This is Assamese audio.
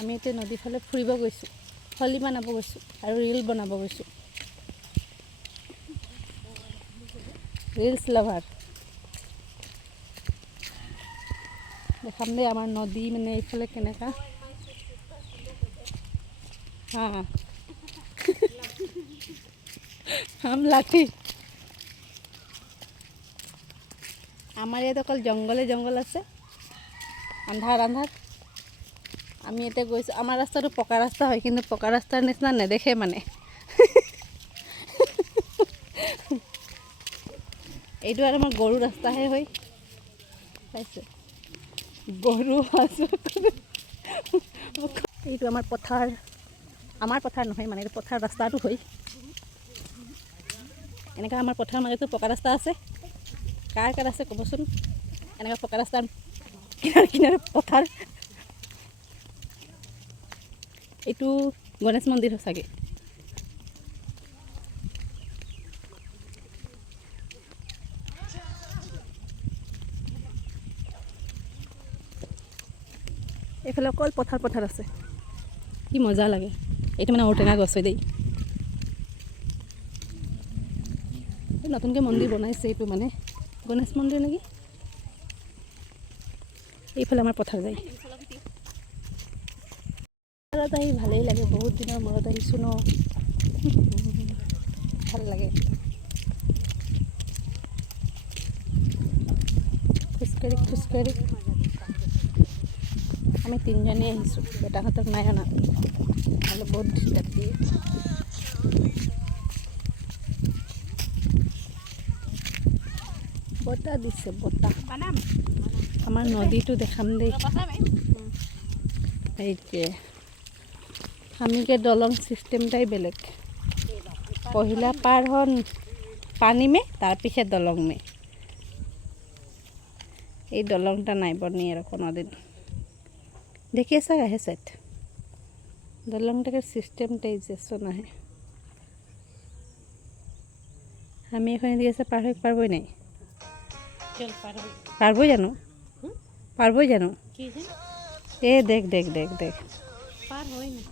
আমি এতিয়া নদীৰ ফালে ফুৰিব গৈছোঁ, হলি বনাব গৈছোঁ আৰু ৰীল বনাব গৈছোঁ। ৰীলছ লাভাৰ দেখাম দেই আমাৰ নদী মানে এইফালে কেনেকা। हाँ हम लाठी আমাৰ ইয়াত অকল জংঘলে জংঘল আছে, আন্ধাৰ আন্ধাৰ। আমি এতিয়া গৈছোঁ, আমাৰ ৰাস্তাটো পকা ৰাস্তা হয়, কিন্তু পকা ৰাস্তাৰ নিচিনা নেদেখে মানে। এইটো আৰু আমাৰ গৰু ৰাস্তাহে হয়, পাইছে গৰু আছো। এইটো আমাৰ পথাৰ নহয় মানে, এইটো পথাৰ ৰাস্তাটো হয়। এনেকুৱা আমাৰ পথাৰৰ মাজতো পকা ৰাস্তা আছে, কাৰ কাৰ আছে ক'বচোন। এনেকুৱা পকা ৰাস্তাৰ কিনাৰে কিনাৰে পথাৰ। এইটো গণেশ মন্দিৰ চাগে। এইফালে অকল পথাৰ আছে, কি মজা লাগে। এইটো মানে ঔটেঙা গছ হয় দেই। নতুনকৈ মন্দিৰ বনাইছে, এইটো মানে গণেশ মন্দিৰ নেকি। এইফালে আমাৰ পথাৰ যায়। পথাৰত আহি ভালেই লাগে, বহুত দিনৰ মূৰত আহিছোঁ ন, ভাল লাগে। খোজকাঢ়ি আমি তিনিজনেই আহিছোঁ, বেটাহঁতক নাই অনা, নহ'লে বহুত ডিষ্টাৰ্ব দিয়ে। বতাহ দিছে, বতাহ। আমাৰ নদীটো দেখাম দেই। এইটোৱে আমিকে দলং সিস্টেমটাই বেলেগ। পহিলা পার হন পানি में, তার পিছে দলং में। এই দলংটা নাই বনি আর কোনোদিন দেখিয়েছে আহে সেট দলংটাকে সিস্টেমটাই যেসো না। আমি এখন দিয়েছে পার হয়ে পারবই নাই। পারবই জানো, পারবই জানো। এ দেখ দেখ দেখ দেখ পার হয় না।